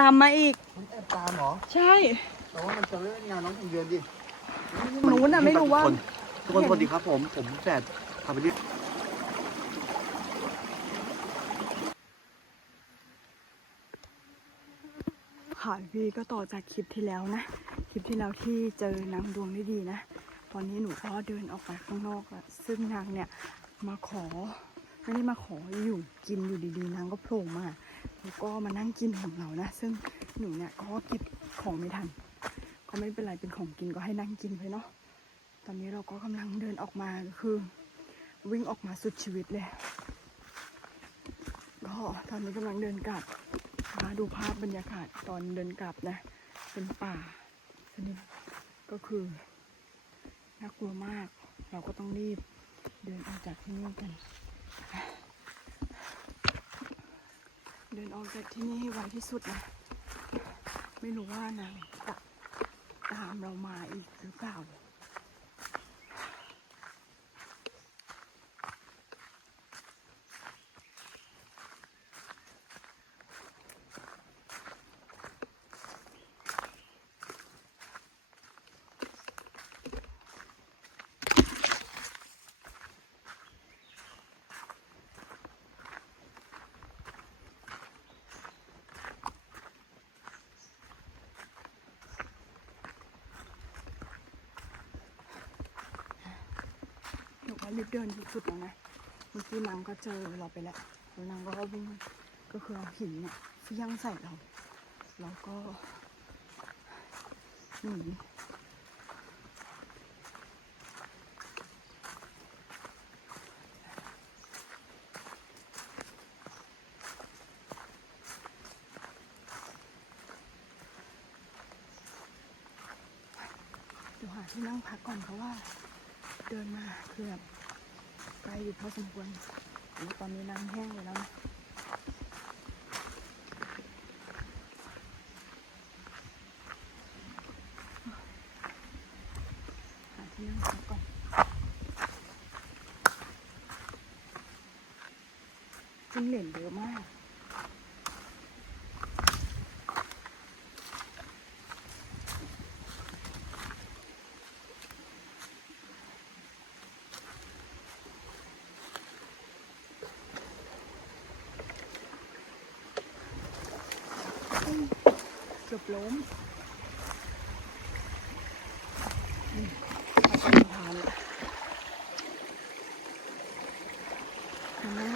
นำมาอีก มันแอบตามเหรอ ใช่ แต่ว่ามันจะเล่นงานน้องถึงเดือนดิหนูน่ะไม่รู้ว่า ทุกคนสวัสดีครับผม ผมแจดพาไปดิค่ะพี่ก็ต่อจากคลิปที่แล้วนะ คลิปที่แล้วที่เจอนางดวงได้ดีนะ ตอนนี้หนูก็เดินออกไปข้างนอกแล้วซึ่งนางเนี่ยมาขอไม่ได้มาขออยู่กินอยู่ดีๆนางก็โผล่มา แล้วก็มานั่งกินของเรานะ ซึ่งหนูเนี่ยก็เก็บของไม่ทัน ก็ไม่เป็นไรเป็นของกินก็ให้นั่งกินไปเนาะ ตอนนี้เราก็กำลังเดินออกมาก็คือ วิ่งออกมาสุดชีวิตเลย ก็ตอนนี้กำลังเดินกลับมาดูภาพบรรยากาศตอนเดินกลับนะ เป็นป่าสนิทก็คือน่ากลัวมาก เราก็ต้องรีบเดินออกจากที่นี่กัน เดิน ออกจากที่นี่ให้ไวที่สุดนะ ไม่รู้ว่านางจะตามเรามาอีกหรือเปล่า รีบเดินสุดๆแล้วนะเมื่อกี้นางก็เจอเราไปแล้วแล้วนางก็วิ่งก็คือเอาหินเนี่ยเฟี้ยงใส่เราแล้วก็หนีเดี๋ยวหาที่นั่งพักก่อนเพราะว่า เดินมาคือแบบ ลอยู่พอสมควรตอนนี้น้ำแห้งเลยแล้วหาที่นั่งพักก่อนจิ้งเหลนเยอะมาก ล้มอืมเอาไปทานละเดี๋ยวนะ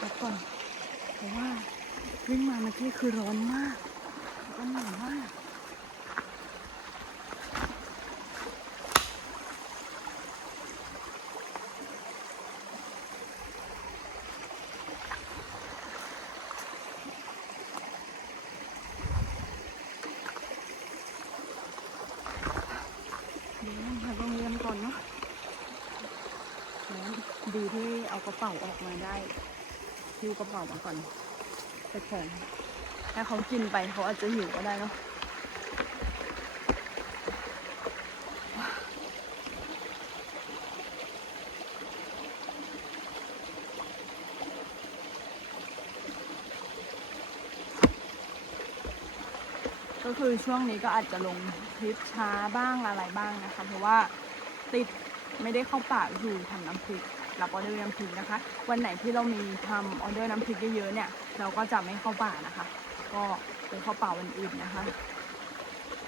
พักก่อนเพราะว่าวิ่งมาเมื่อกี้คือร้อนมากแล้วก็หนาวมาก เดี๋ยวนั่งหาโรงเรียนก่อนเนาะแล้ว ดีที่เอากระเป๋าออกมาได้หิ้วกระเป๋ามาก่อนไปของถ้าเขากินไปเขาอาจจะหิวก็ได้เนาะก็คือช่วงนี้ก็อาจจะลงคลิปช้าบ้างอะไรบ้างนะคะ เพราะว่าติดไม่ได้เข้าป่าอยู่ทำน้ำพริก รับออเดอร์น้ำพริกนะคะ วันไหนที่เรามีทำออเดอร์น้ำพริกเยอะๆเนี่ย เราก็จะไม่เข้าป่านะคะ ก็ไปเข้าป่าวันอื่นนะคะ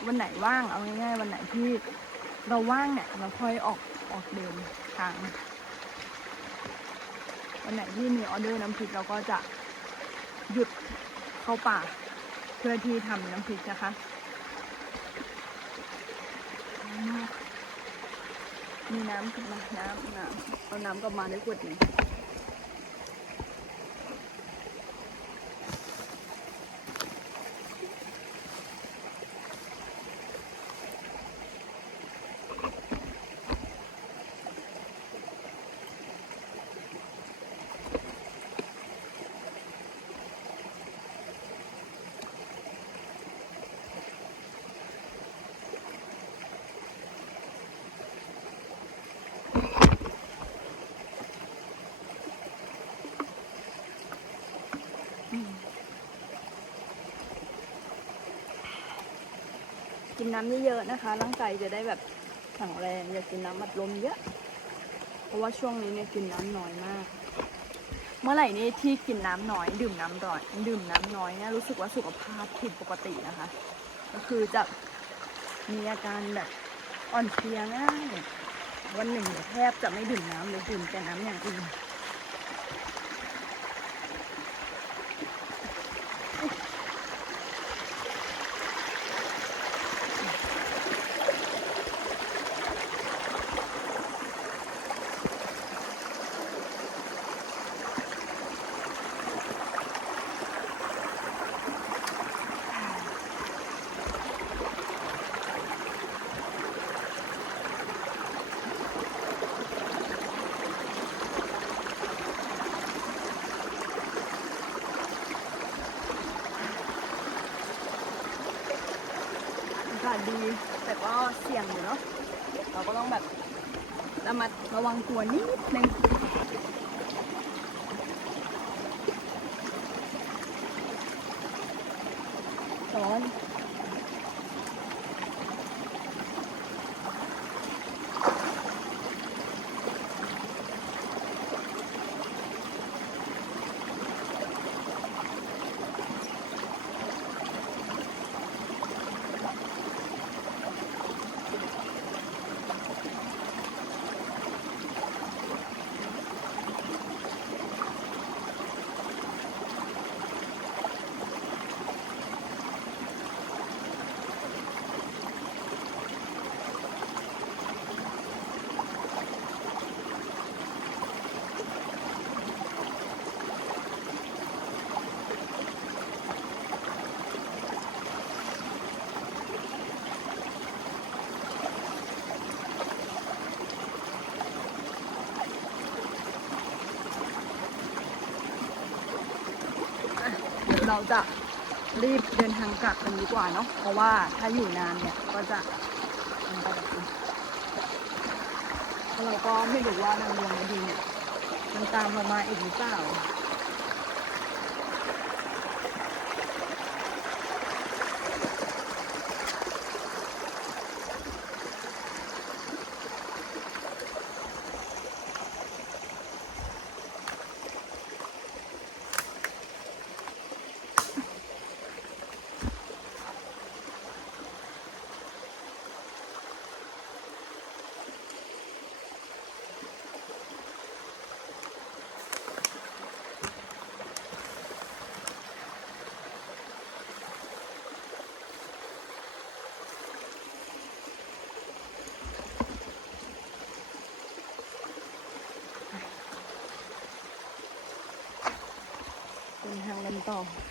วันไหนว่างเอาง่ายๆวันไหนที่เราว่างเนี่ยเราค่อยออกออกเดินทาง วันไหนที่มีออเดอร์น้ำพริกเราก็จะหยุดเข้าป่า เพื่อที่ทำน้ำพริกนะคะ มีน้ำขึ้นมา น้ำน้ำเอาน้ำกลับมาได้ขวดนี้ กินน้ำเยอะๆนะคะ ร่างกายจะได้แบบแข็งแรง อย่ากินน้ำอัดลมเยอะ เพราะว่าช่วงนี้เนี่ยกินน้ำน้อยมาก เมื่อไหร่นี่ที่กินน้ำน้อย ดื่มน้ำน้อยดื่มน้ำน้อยเนี่ยรู้สึกว่าสุขภาพผิดปกตินะคะ ก็คือจะมีอาการแบบอ่อนเพลียง่ายวันหนึ่งแทบจะไม่ดื่มน้ำเลยดื่มแต่น้ำอย่างอื่นาศดี แต่ก็เสี่ยงอยู่เนาะเราก็ต้องแบบระมัดระวังตัวนิดนึงร้อน เราจะรีบเดินทางกลับกันดีกว่าเนาะเพราะว่าถ้าอยู่นานเนี่ยก็จะอันตรายเราะเราก็ไม่รู้ว่านางดวงดีเนี่ยมันตามเรามาอีกหรือเปล่า เดิ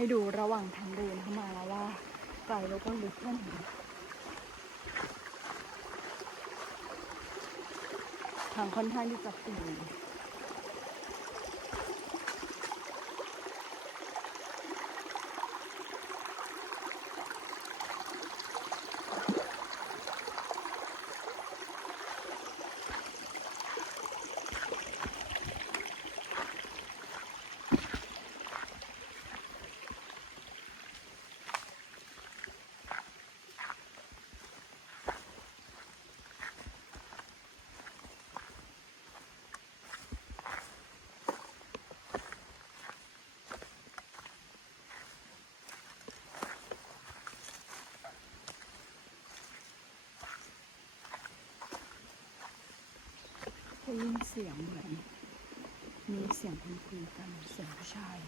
ให้ดูระหว่างทางเดินเข้ามาแล้วว่าไกลแล้วก็ลึกแค่ไหนทางค่อนข้างที่จะตีน ได้ยินเสียงเหมือน มีเสียงคนคุยกันเสียงผู้ชาย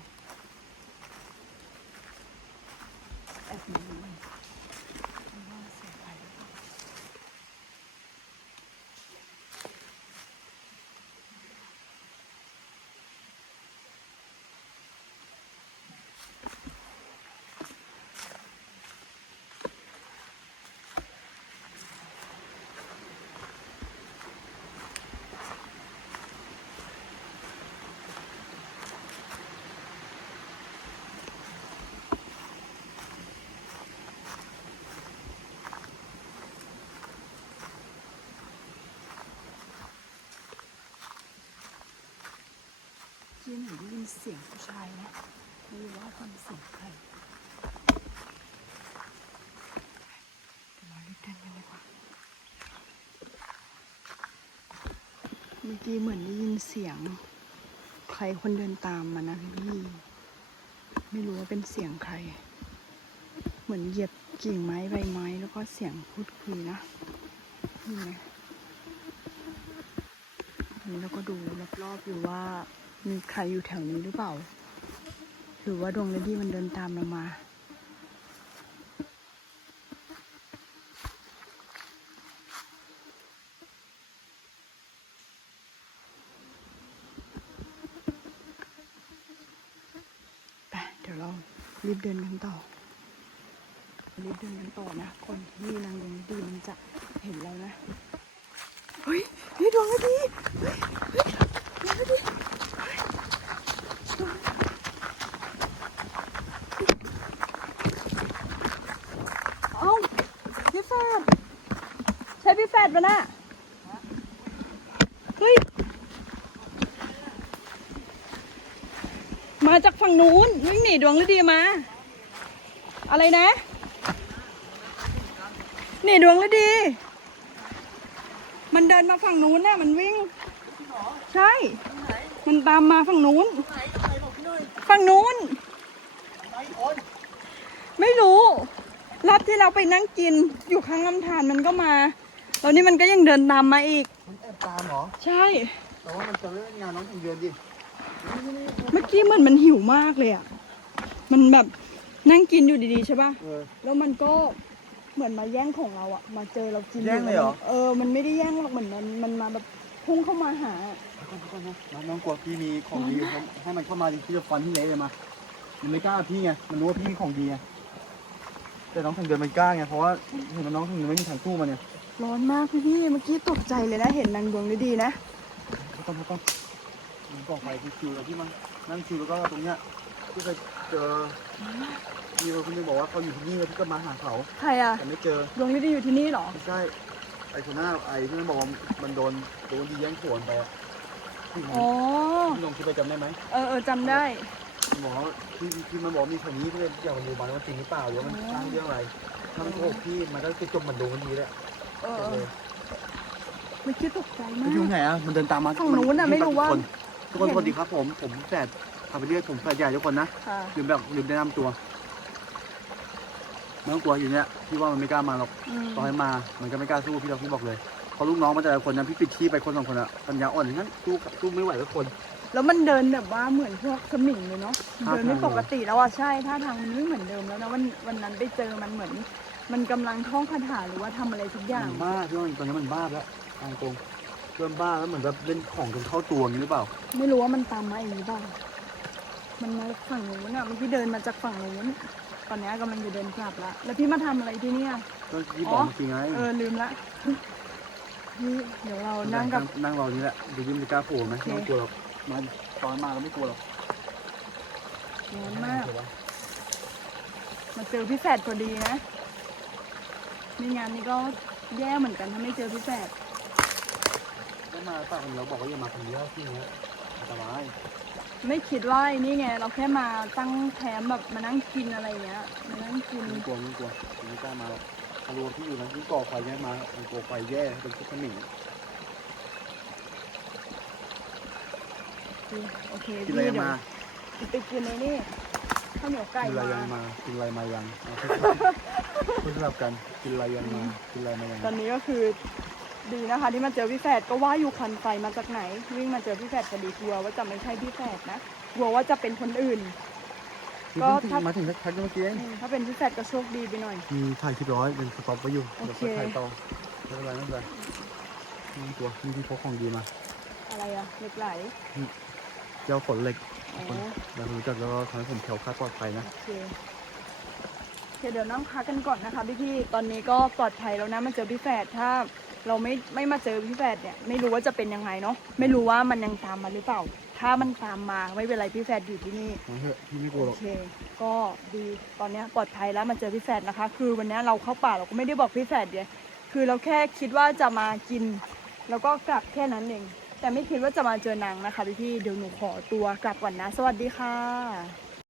แอบมอง ที่หนูได้ยินเสียงผู้ชายนะไม่รู้ว่าฟังเสียงใครเดี๋ยวเรารีบเดินกันดีกว่า เมื่อกี้เหมือนได้ยินเสียง ใครคนเดินตามมานะพี่ไม่รู้ว่าเป็นเสียงใคร เหมือนเหยียบกิ่งไม้ใบไม้แล้วก็เสียงพูดคุยนะนี่ไงอันนี้เราก็ดูรอบๆอยู่ว่า มีใครอยู่แถวนี้หรือเปล่า หรือว่าดวงเลดี้มันเดินตามเรามา ไป เดี๋ยวเรารีบเดินกันต่อ รีบเดินกันต่อนะ คนที่นางดวงเลดี้มันจะเห็นเรานะ เฮ้ยนี่ดวงเลดี้เฮ้ยเฮ้ยดวงเลดี้เฮ้ยดวงเอ้าพี่แฟดใช่พี่แฟ ดปะนะเฮ้ย มาจากฝั่งนู้นวิ่งหนีดวงฤดีมา อะไรนะ หนีดวงฤดี มันเดินมาฝั่งนู้นน่ะมันวิ่ง ใช่ มันตามมาฝั่งนู้น ฝั่งนู้น ไม่รู้รอบที่เราไปนั่งกินอยู่ข้างลำธารมันก็มา แล้วนี่มันก็ยังเดินตามมาอีก มันแอบตามเหรอ ใช่ แต่ว่ามันจะเล่นงานน้องทางเดือนดิเมื่อกี้เหมือนมันหิวมากเลยอะ มันแบบนั่งกินอยู่ดีๆใช่ป่ะ เออ แล้วมันก็เหมือนมาแย่งของเราอะมาเจอเรากินแย่งเลยเหรอ เออ มันไม่ได้แย่งหรอกเหมือนมันมันมาแบบพุ่งเข้ามาหาทุกคนทุกคนนะน้องน้องกลัวพี่มีของดีให้ให้มันเข้ามาดิพี่จะฟันที่เละเลยมา มันไม่กล้าพี่ไง มันรู้ว่าพี่มีของดีไง แต่น้องทางเดือนมันกล้าไง เพราะว่าเห็นว่าน้องทางเดือนไม่มีทางสู้มันเนี่ย ร้อนมากพี่พี่ๆเมื่อกี้ตกใจเลยนะ เห็นนางดวงดีๆนะทุกคนทุกคนมันก่อไฟที่คิวแล้วที่มันนั่งคิวแล้วก็ตรงเนี้ยที่เคยเจอมีคนคนหนึงบอกว่าเขาอยู่ที่นี่แล้วพี่ก็มาหาเขาใครอะแต่ไม่เจอดวงดีๆอยู่ที่นี่เหรอไม่ใช่ไอ้คนหน้าไอ้ที่มันบอกว่ามันโดนโดนดีแย่งขวนไปอะที่อ๋อพี่ลองคิดไปจำได้ไหมเออเออจำได้มันบอกว่าที่ที่มันบอกมีคนนี้ที่เป็นอยากมาดูมันว่าจริงหรือเปล่าหรือว่ามันสร้างเรื่องอะไรถ้ามันโกหกพี่มันก็จะจบเหมันโดนดีแหละ เออจบเอเลอยเมื่อกี้ตกใจมามันอยู่ก ไหนอะ มันเดินตามมาฝั่งนู้นน่ะไม่รู้ว่า ทุกคนทุกคนสวัสดีครับผม ผมแฝดพาไปเรียกผมแฝดใหญ่ทุกคนนะค่ะ ลืมแบบลืมแนะนำตัวไม่ต้องกลัวอยู่เนี่ยพี่ว่ามันไม่กล้ามาหรอก อืม ต่อให้มา มันก็ไม่กล้าสู้พี่เราพี่บอกเลยเพราะลูกน้องมันแต่ละคนนะพี่ปิดที่ไปคนสองคนอะปัญญาอ่อนงั้นสู้สู้ไม่ไหวกับคน แล้วมันเดินแบบว่าเหมือนพวกสมิงเลยเนาะท่าเดินไม่ทาง ปกติแล้วอะใช่ท่าทางมันไม่เหมือนเดิมแล้วนะวันวันนั้นไปเจอมันเหมือน มันกำลังท่องคาถาหรือว่าทำอะไรทุกอย่างมันบ้าพี่ว่าตอนนี้มันบ้าแล้วทางตรงเริ่มบ้าแล้วเหมือนแบบเล่นของจนเข้าตัวอย่างนี้หรือเปล่า ไม่รู้ว่ามันตามมาเองหรือเปล่ามันมาฝั่งนู้นอะเมื่อกี้เดินมาจากฝั่งนู้นตอนนี้กำลังจะเดินกลับละแล้วพี่มาทำอะไรที่เนี่ย ก็ที่บอกจริงไงเออลืมละนี่เดี๋ยวเรานั่งกับ นั่งรอนี่แหละเดี๋ยวยิ้มจะกล้าโผล่ไหมโอเค ไม่ต้องกลัวหรอกมันตอนมาเราไม่กลัวหรอกร้อนมาก มาเจอพี่แฝดพอดีนะ ในงานนี้ก็แย่เหมือนกันถ้าไม่เจอพี่แฝดไม่มาฝากคนเราบอกว่าอย่ามาคนเดียวที่นี้อันตรายไม่คิดว่าไอ้นี่ไง เราแค่มาตั้งแคมป์แบบมานั่งกินอะไรเงี้ยมานั่งกินไม่กลัวไม่กลัวไม่กล้ามาหรอกเขารู้ว่าพี่อยู่นะพี่ก่อไฟแย่มามันกลัวไฟแย่เป็นทุกขมิ้นโอเคกินพี่อะไรเดี๋ยวมา ไปกินในนี่ ข้าวเหนียวไก่กินอะไรมายังมา กินอะไรมายังเอาเพื่อนสลับกันกินอะไรยังมา กินอะไรมายังตอนนี้ก็คือดีนะคะ ที่มาเจอพี่แฝดก็ว่าอยู่คันไฟมาจากไหน วิ่งมาเจอพี่แฝดพอดีกลัวว่าจะไม่ใช่พี่แฝดนะกลัวว่าจะเป็นคนอื่น ก็ก็ถ้ามาถึงสักพักเมื่อกี้เองอืมถ้าเป็นพี่แฟดก็โชคดีไปหน่อยมีถ่ายคลิปร้อยเป็นสต็อปไว้อยู่โอเดี๋ยวเคก็ถ่ายต่อไม่เป็นไรไม่เป็นไรไม่ต้องกลัวนี่ที่พกของดีมา อะไรอะเหล็กไหลเจ้าขนเหล็ก อ๋อคนเรารู้จักแล้วก็ทำให้ผมแข็งคลาดปลอดภัยนะ โอเคโอเคเดี๋ยวนั่งพักกันก่อนนะคะพี่พี่ๆตอนนี้ก็ปลอดภัยแล้วนะมาเจอพี่แฝดถ้าเราไม่ไม่มาเจอพี่แฝดเนี่ยไม่รู้ว่าจะเป็นยังไงเนาะไม่รู้ว่ามันยังตามมาหรือเปล่า ถ้ามันตามมาไม่เป็นไรพี่แฝดอยู่ที่นี่ มาเถอะพี่ไม่กลัวหรโออก เค ก็ดีตอนเนี้ยปลอดภัยแล้วมาเจอพี่แฝดนะคะ คือวันเนี้ยเราเข้าป่าเราก็ไม่ได้บอกพี่แฝดเลยคือเราแค่คิดว่าจะมากิน แล้วก็กลับแค่นั้นเอง แต่ไม่คิดว่าจะมาเจอนางนะคะพี่พี่เดี๋ยวหนูขอตัวกลับก่อนนะ สวัสดีค่ะ